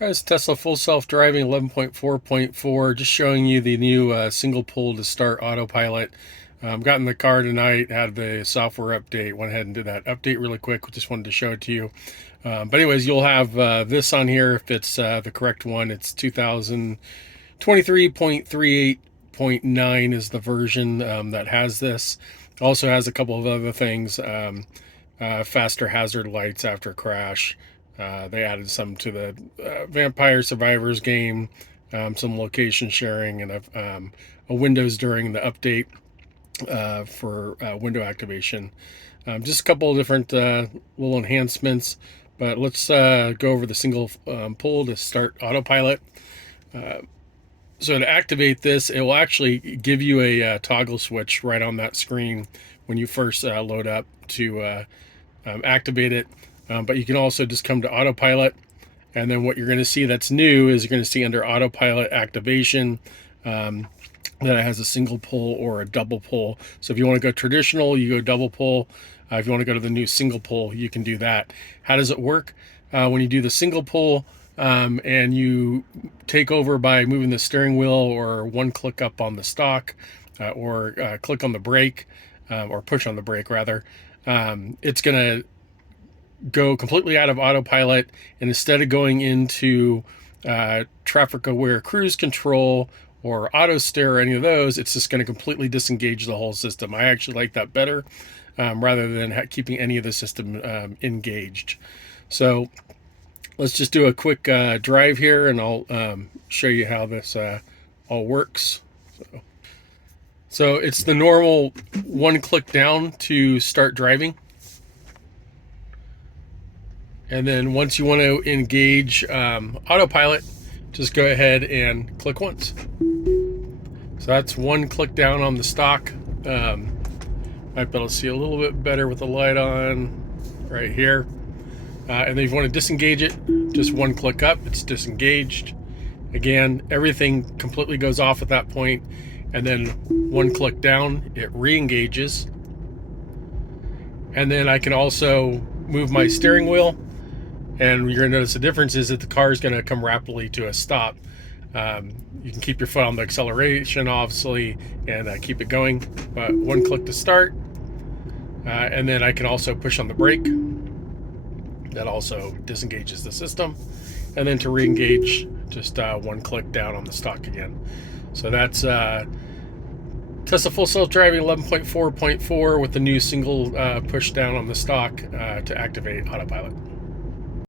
It's Tesla Full Self-Driving 11.4.4, just showing you the new single pull to start autopilot. Got in the car tonight, had the software update, went ahead and did that update really quick. Just wanted to show it to you. But anyways, you'll have this on here if it's the correct one. It's 2023.38.9 is the version that has this. Also has a couple of other things, faster hazard lights after crash. They added some to the Vampire Survivors game, some location sharing, and a Windows during the update for window activation. Just a couple of different little enhancements, but let's go over the single pull to start autopilot. So to activate this, it will actually give you a toggle switch right on that screen when you first load up to activate it. But you can also just come to autopilot, and then what you're going to see that's new is you're going to see under autopilot activation that it has a single pull or a double pull. So if you want to go traditional, you go double pull. If you want to go to the new single pull, you can do that. How does it work? When you do the single pull and you take over by moving the steering wheel or one click up on the stalk or click on the brake or push on the brake rather, it's going to go completely out of autopilot, and instead of going into traffic aware cruise control or auto steer or any of those, it's just going to completely disengage the whole system. I actually like that better rather than keeping any of the system engaged. So let's just do a quick drive here, and I'll show you how this all works. So it's the normal one click down to start driving. And then once you want to engage autopilot, just go ahead and click once. So that's one click down on the stock. Might be able to see a little bit better with the light on right here. And then if you want to disengage it, just one click up, it's disengaged. Again, everything completely goes off at that point. And then one click down, it re-engages. And then I can also move my steering wheel. And you're going to notice the difference is that the car is going to come rapidly to a stop. You can keep your foot on the acceleration, obviously, and keep it going. But one click to start. And then I can also push on the brake. That also disengages the system. And then to re-engage, just one click down on the stock again. So that's Tesla Full Self-Driving 11.4.4 with the new single push down on the stock to activate autopilot.